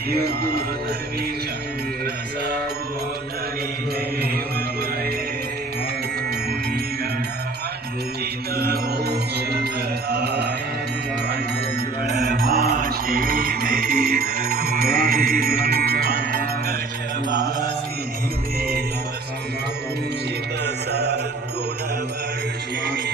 माधवी चंद्र सहोदरी देवमये मुनिगणमण्डित मोक्षप्रदाय मंगलभाषिणी वेदरूपिणी पंकजवासिनी देवसुपूजित सद्गुणवर्षिणि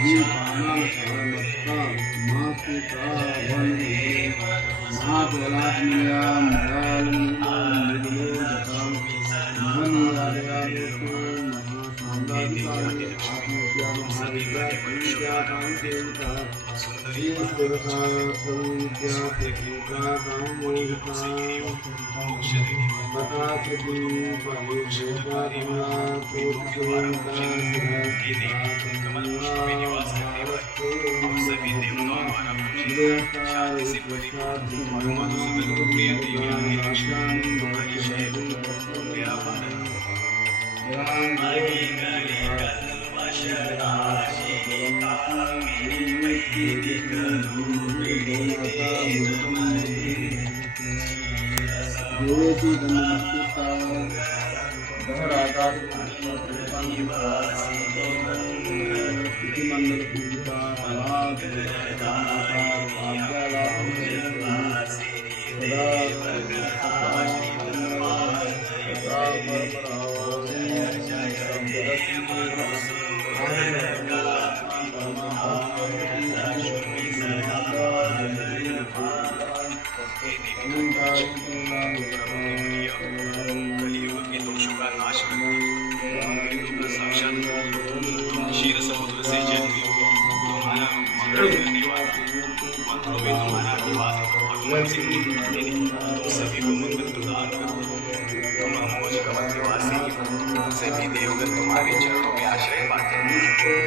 सभी देवगण तुम्हारे चरणों में आश्रय पाते हैं।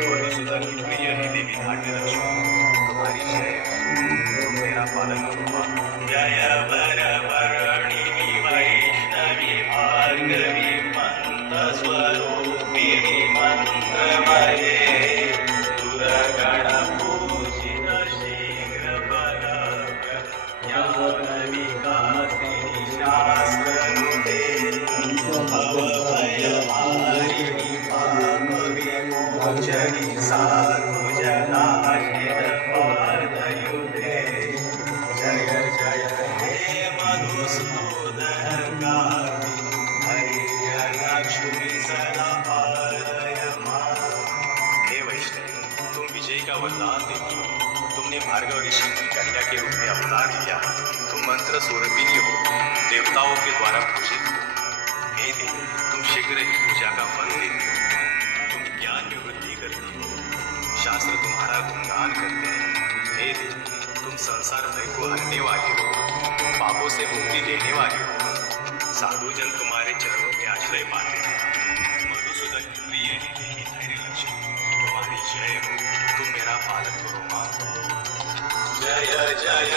मधुसूदन की प्रिय हे देवी भाग्यलक्ष्मी, तुम्हारी जय हो। तुम मेरा पालन करो मां। जय वर वर्णिनी वैष्णवी भार्गवी मंत्र स्वरूपिणी मंत्रमये दुर्गण पूजित शीघ्र फल ज्ञान विकासिनी शास्त्रनुते भवभयहारिणी पापविमोचनी साधुजनाश्रित पादयुते जय जय हे मधुसूदन गामी हरिलक्ष्मी सदा पालय मां। हे वैष्णवी, तुम विजय का वरदान देती हो। तुमने भार्गव ऋषि की कन्या के रूप में अवतार लिया। तुम मंत्र स्वरूपिणी हो, देवताओं के द्वारा पूजित हो। हे देवी, तुम शीघ्र ही पूजा का फल देती हो। तुम ज्ञान में वृद्धि करती हो, शास्त्र तुम्हारा गुणगान करते हैं। हे देवी, तुम संसार भय को हरने वाली हो, पापों से मुक्ति देने वाली हो। साधुजन तुम्हारे चरणों में आश्रय पाते हैं। मधुसूदन की प्रिय हे देवी धैर्यलक्ष्मी, तुम्हारी जय हो। तुम मेरा पालन करो मां। जय जय